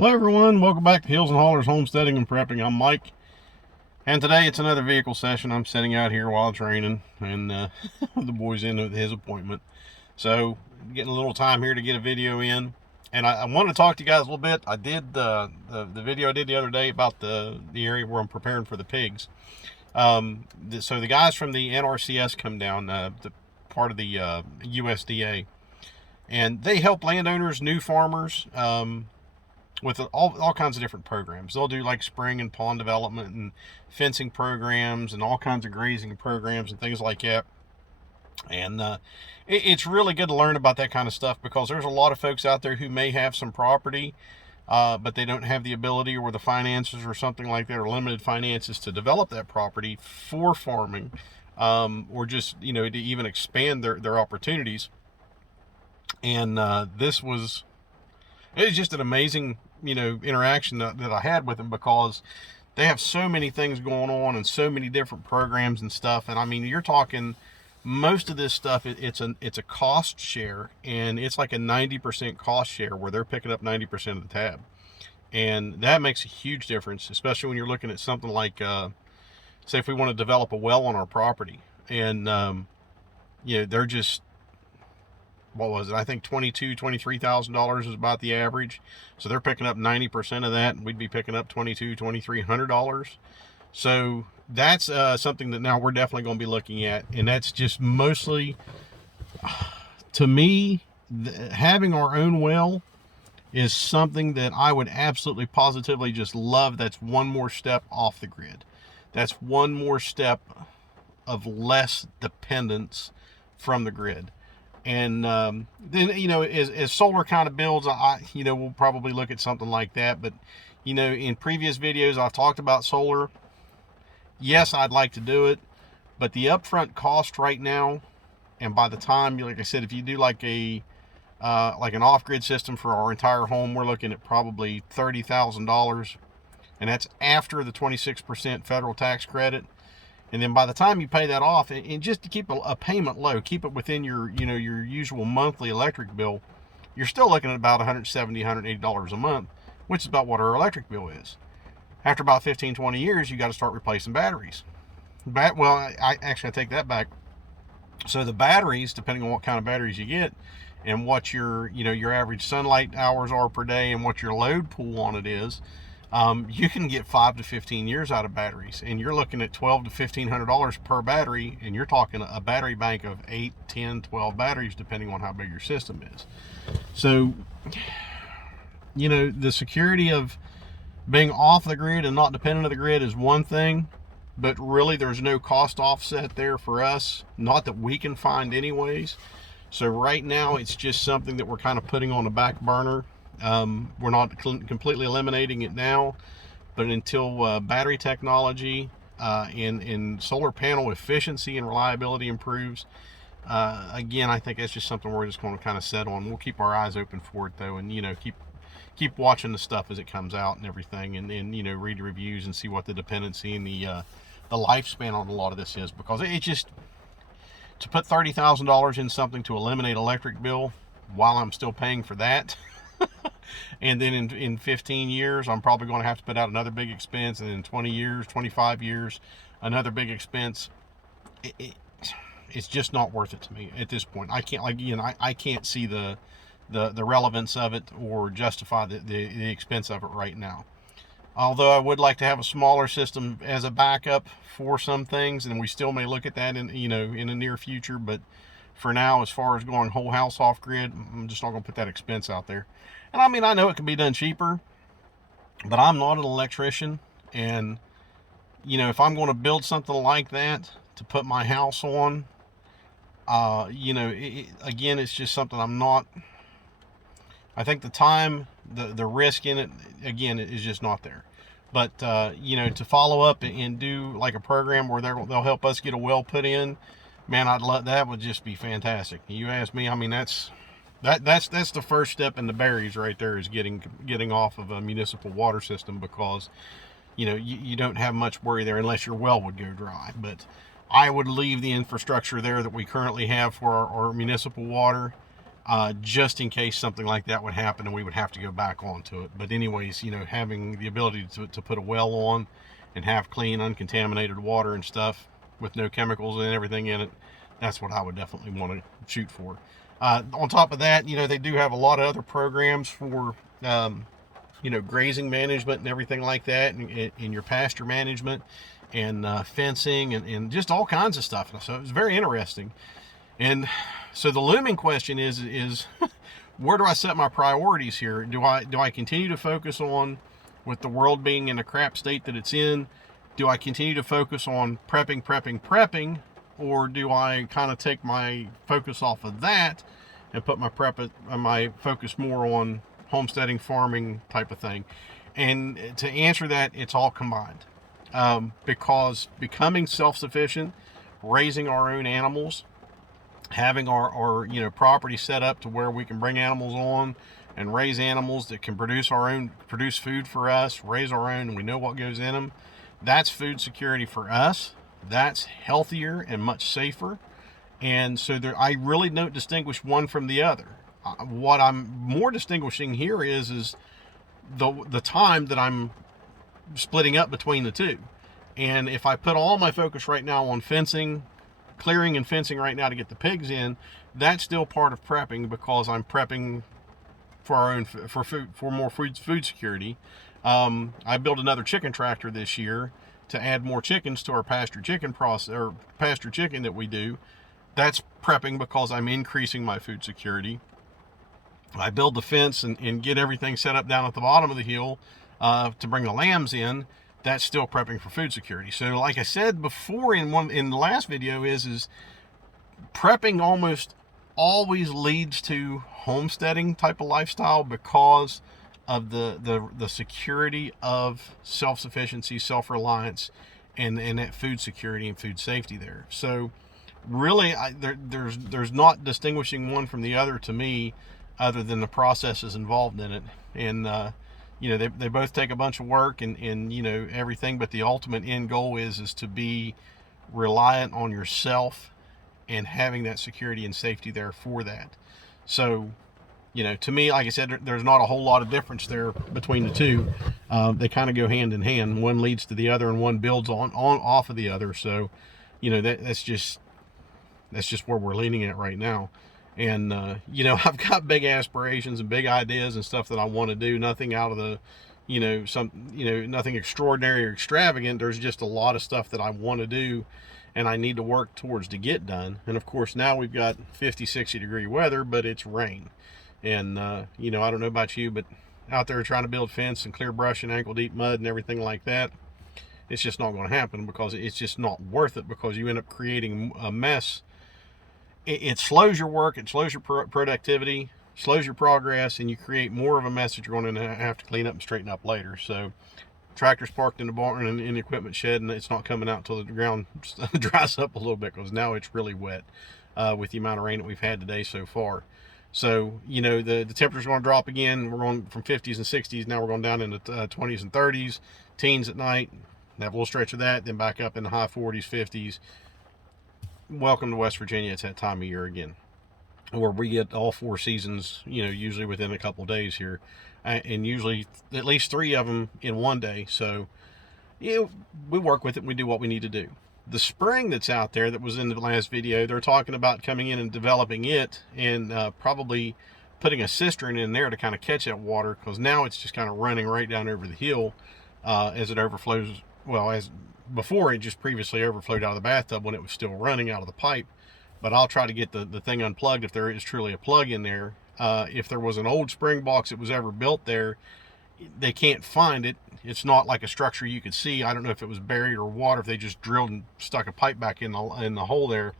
Hello everyone, welcome back to Hills and Hollers Homesteading and Prepping. I'm Mike, and today it's another vehicle session. I'm sitting out here while it's raining, and the boy's in with his appointment. So, getting a little time here to get a video in. And I wanted to talk to you guys a little bit. I did the video I did the other day about the area where I'm preparing for the pigs. So the guys from the NRCS come down, the part of the USDA, and they help landowners, new farmers, with all kinds of different programs. They'll do like spring and pond development and fencing programs and all kinds of grazing programs and things like that. And it's really good to learn about that kind of stuff, because there's a lot of folks out there who may have some property, but they don't have the ability or the finances or something like that, or limited finances to develop that property for farming, or just, to even expand their opportunities. And it was just an amazing interaction that I had with them, because they have so many things going on and so many different programs and stuff. And I mean, you're talking most of this stuff, it's a cost share, and it's like a 90% cost share where they're picking up 90% of the tab. And that makes a huge difference, especially when you're looking at something like say if we want to develop a well on our property, and they're just, what was it? I think $23,000 is about the average. So they're picking up 90% of that, and we'd be picking up $2,300. So that's something that now we're definitely going to be looking at, and that's just mostly, to me, having our own well is something that I would absolutely positively just love. That's one more step off the grid. That's one more step of less dependence from the grid. And then, as solar kind of builds, we'll probably look at something like that. But, in previous videos, I've talked about solar. Yes, I'd like to do it, but the upfront cost right now, and by the time, like I said, if you do like an off-grid system for our entire home, we're looking at probably $30,000, and that's after the 26% federal tax credit. And then by the time you pay that off, and just to keep a payment low, keep it within your usual monthly electric bill, you're still looking at about $170, $180 a month, which is about what our electric bill is. After about 15, 20 years, you got to start replacing batteries. I take that back. So the batteries, depending on what kind of batteries you get, and what your average sunlight hours are per day, and what your load pool on it is, you can get 5 to 15 years out of batteries, and you're looking at $1,200 to $1,500 per battery, and you're talking a battery bank of 8, 10, 12 batteries, depending on how big your system is. So, the security of being off the grid and not dependent on the grid is one thing, but really there's no cost offset there for us, not that we can find anyways. So right now it's just something that we're kind of putting on the back burner. We're not completely eliminating it now, but until battery technology and solar panel efficiency and reliability improves, again, I think that's just something we're just going to kind of set on. We'll keep our eyes open for it though, and keep watching the stuff as it comes out and everything, and read reviews and see what the dependency and the lifespan on a lot of this is, because it just, to put $30,000 in something to eliminate electric bill while I'm still paying for that. And then in 15 years, I'm probably going to have to put out another big expense. And in 20 years, 25 years, another big expense. It's just not worth it to me at this point. I can't, I can't see the relevance of it or justify the expense of it right now. Although I would like to have a smaller system as a backup for some things, and we still may look at that in the near future. But for now, as far as going whole house off grid, I'm just not going to put that expense out there. And I mean, I know it can be done cheaper, but I'm not an electrician. And, if I'm going to build something like that to put my house on, again, it's just something I'm not, I think the time, the risk in it, again, is just not there. But, to follow up and do like a program where they'll help us get a well put in, man, I'd love that. Would just be fantastic. You ask me, I mean, that's the first step in the berries right there, is getting off of a municipal water system, because you don't have much worry there unless your well would go dry. But I would leave the infrastructure there that we currently have for our municipal water, just in case something like that would happen and we would have to go back onto it. But anyways, you know, having the ability to put a well on and have clean, uncontaminated water and stuff with no chemicals and everything in it, that's what I would definitely want to shoot for. On top of that, you know, they do have a lot of other programs for, you know, grazing management and everything like that, and in your pasture management and fencing and just all kinds of stuff. So it was very interesting. And so the looming question is where do I set my priorities here? Do I continue to focus on, with the world being in the crap state that it's in, do I continue to focus on prepping, or do I kind of take my focus off of that and put my focus more on homesteading, farming type of thing? And to answer that, it's all combined, because becoming self-sufficient, raising our own animals, having our you know, property set up to where we can bring animals on and raise animals that can produce food for us, raise our own, and we know what goes in them. That's food security for us. That's healthier and much safer. And so I really don't distinguish one from the other. What I'm more distinguishing here is the time that I'm splitting up between the two. And if I put all my focus right now on fencing, clearing and fencing right now to get the pigs in, that's still part of prepping, because I'm prepping for our own for more food security. I built another chicken tractor this year to add more chickens to our pasture chicken that we do. That's prepping because I'm increasing my food security. I build the fence and get everything set up down at the bottom of the hill to bring the lambs in. That's still prepping for food security. So like I said before in the last video, is prepping almost always leads to homesteading type of lifestyle, because of the security of self-sufficiency, self-reliance, and that food security and food safety there. So really, there's not distinguishing one from the other to me, other than the processes involved in it. And you know, they both take a bunch of work and you know, everything, but the ultimate end goal is to be reliant on yourself and having that security and safety there for that. So, you know, to me, like I said, there's not a whole lot of difference there between the two. They kind of go hand in hand. One leads to the other, and one builds off of the other. So, you know, that's just where we're leaning at right now. And you know, I've got big aspirations and big ideas and stuff that I want to do. Nothing out of the, you know, nothing extraordinary or extravagant. There's just a lot of stuff that I want to do and I need to work towards to get done. And of course, now we've got 50, 60 degree weather, but it's rain. And you know, I don't know about you, but out there trying to build fence and clear brush and ankle deep mud and everything like that, it's just not going to happen, because it's just not worth it, because you end up creating a mess. It slows your work, it slows your productivity, slows your progress, and you create more of a mess that you're going to have to clean up and straighten up later. So tractor's parked in the barn and in the equipment shed, and it's not coming out until the ground dries up a little bit, because now it's really wet with the amount of rain that we've had today so far. So, you know, the temperature's going to drop again. We're going from 50s and 60s. Now we're going down into 20s and 30s, teens at night. Have a little stretch of that, then back up in the high 40s, 50s. Welcome to West Virginia. It's that time of year again, where we get all 4 seasons, you know, usually within a couple of days here, and usually at least 3 of them in one day. So, you know, we work with it. We do what we need to do. The spring that's out there that was in the last video, they're talking about coming in and developing it, and probably putting a cistern in there to kind of catch that water, because now it's just kind of running right down over the hill as it overflows. Well, as before, it just previously overflowed out of the bathtub when it was still running out of the pipe. But I'll try to get the thing unplugged if there is truly a plug in there. If there was an old spring box that was ever built there, they can't find it. It's not like a structure you could see. I don't know if it was buried or water, if they just drilled and stuck a pipe back in the hole there.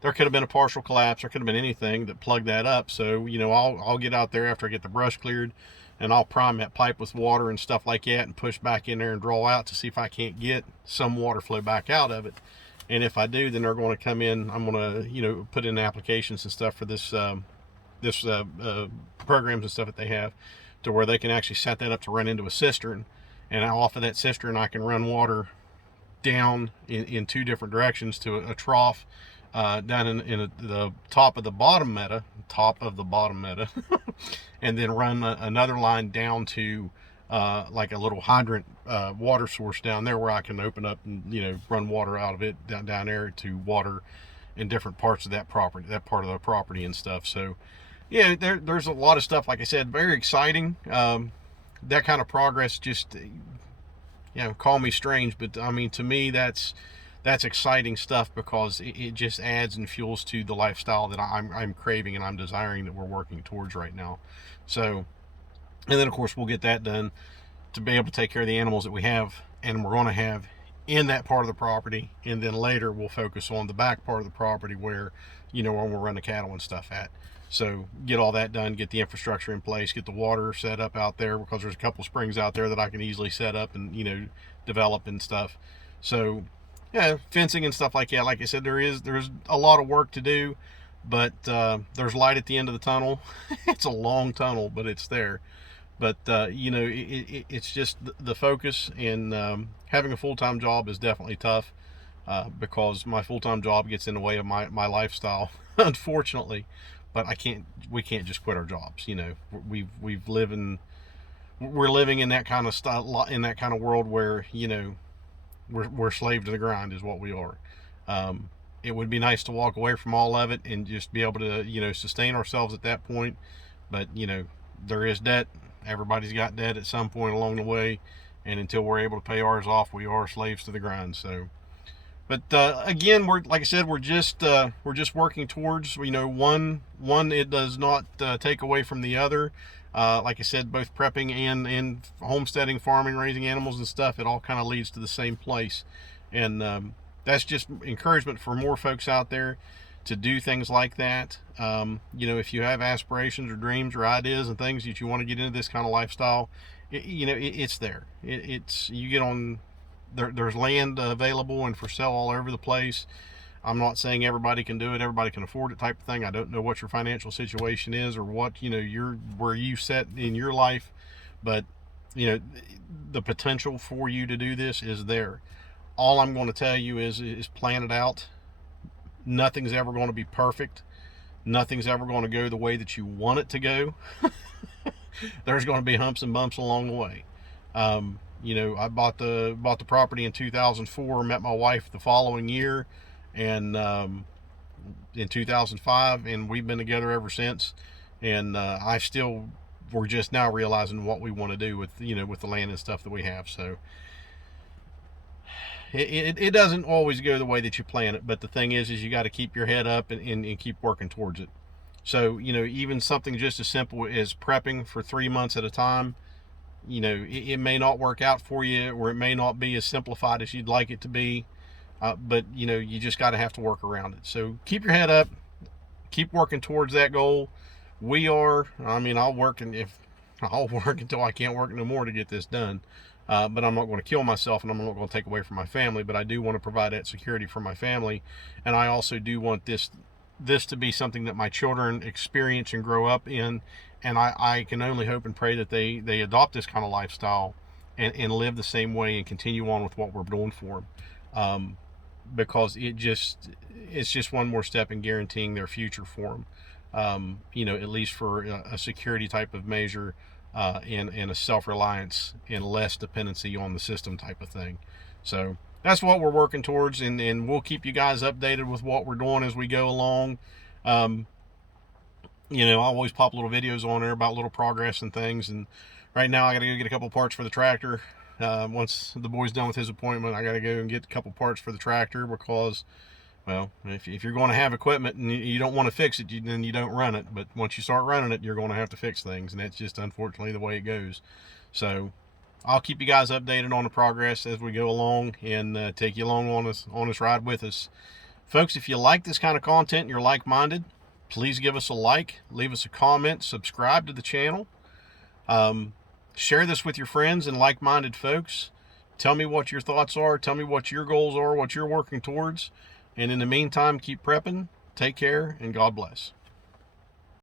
There could have been a partial collapse. There could have been anything that plugged that up. So, you know, I'll get out there after I get the brush cleared, and I'll prime that pipe with water and stuff like that and push back in there and draw out to see if I can't get some water flow back out of it. And if I do, then they're going to come in. I'm going to, you know, put in applications and stuff for this programs and stuff that they have, to where they can actually set that up to run into a cistern. And off of that cistern, I can run water down in 2 different directions to a trough down in the top of the bottom meadow, and then run another line down to like a little hydrant water source down there where I can open up and run water out of it down there to water in different parts of that property, that part of the property and stuff. So yeah, there's a lot of stuff, like I said, very exciting. That kind of progress just, call me strange, but I mean, to me, that's exciting stuff, because it just adds and fuels to the lifestyle that I'm craving and I'm desiring, that we're working towards right now. So, and then of course we'll get that done to be able to take care of the animals that we have and we're going to have in that part of the property, and then later we'll focus on the back part of the property where where we'll run the cattle and stuff at. So get all that done, get the infrastructure in place, get the water set up out there, because there's a couple springs out there that I can easily set up and develop and stuff. So yeah, fencing and stuff like that. Like I said, there's a lot of work to do, but there's light at the end of the tunnel. It's a long tunnel, but it's there. But it's just the focus, and having a full-time job is definitely tough, because my full-time job gets in the way of my lifestyle, unfortunately. But we can't just quit our jobs. We're living in that kind of style, in that kind of world where we're slave to the grind is what we are. It would be nice to walk away from all of it and just be able to sustain ourselves at that point, but there is debt. Everybody's got debt at some point along the way, and until we're able to pay ours off, we are slaves to the grind. So, but again, like I said, we're just working towards one. It does not take away from the other. Like I said, both prepping and homesteading, farming, raising animals and stuff, it all kind of leads to the same place. And that's just encouragement for more folks out there to do things like that. If you have aspirations or dreams or ideas and things that you want to get into this kind of lifestyle, it's there. You get on, there's land available and for sale all over the place. I'm not saying everybody can do it, everybody can afford it type of thing. I don't know what your financial situation is or what, where you set in your life, but the potential for you to do this is there. All I'm going to tell you is plan it out. Nothing's ever going to be perfect. Nothing's ever going to go the way that you want it to go. There's going to be humps and bumps along the way. I bought the property in 2004, met my wife the following year, and in 2005, and we've been together ever since. And we're just now realizing what we want to do with with the land and stuff that we have. So it doesn't always go the way that you plan it, but the thing is you got to keep your head up and keep working towards it. So even something just as simple as prepping for 3 months at a time, it may not work out for you, or it may not be as simplified as you'd like it to be, but you just got to have to work around it. So keep your head up, keep working towards that goal. I'll work until I can't work no more to get this done. But I'm not going to kill myself, and I'm not going to take away from my family, but I do want to provide that security for my family. And I also do want this to be something that my children experience and grow up in. And I can only hope and pray that they adopt this kind of lifestyle and live the same way and continue on with what we're doing for them. Because it's just one more step in guaranteeing their future for them. At least for a security type of measure, and a self-reliance and less dependency on the system type of thing. So that's what we're working towards, and we'll keep you guys updated with what we're doing as we go along. I always pop little videos on there about little progress and things, and right now I gotta go get a couple parts for the tractor. Once the boy's done with his appointment, I gotta go and get a couple parts for the tractor, because well, if you're going to have equipment and you don't want to fix it, then you don't run it. But once you start running it, you're going to have to fix things, and that's just unfortunately the way it goes. So I'll keep you guys updated on the progress as we go along, and take you along on this ride with us. Folks, if you like this kind of content and you're like-minded, please give us a like, leave us a comment, subscribe to the channel. Share this with your friends and like-minded folks. Tell me what your thoughts are. Tell me what your goals are, what you're working towards. And in the meantime, keep prepping, take care, and God bless.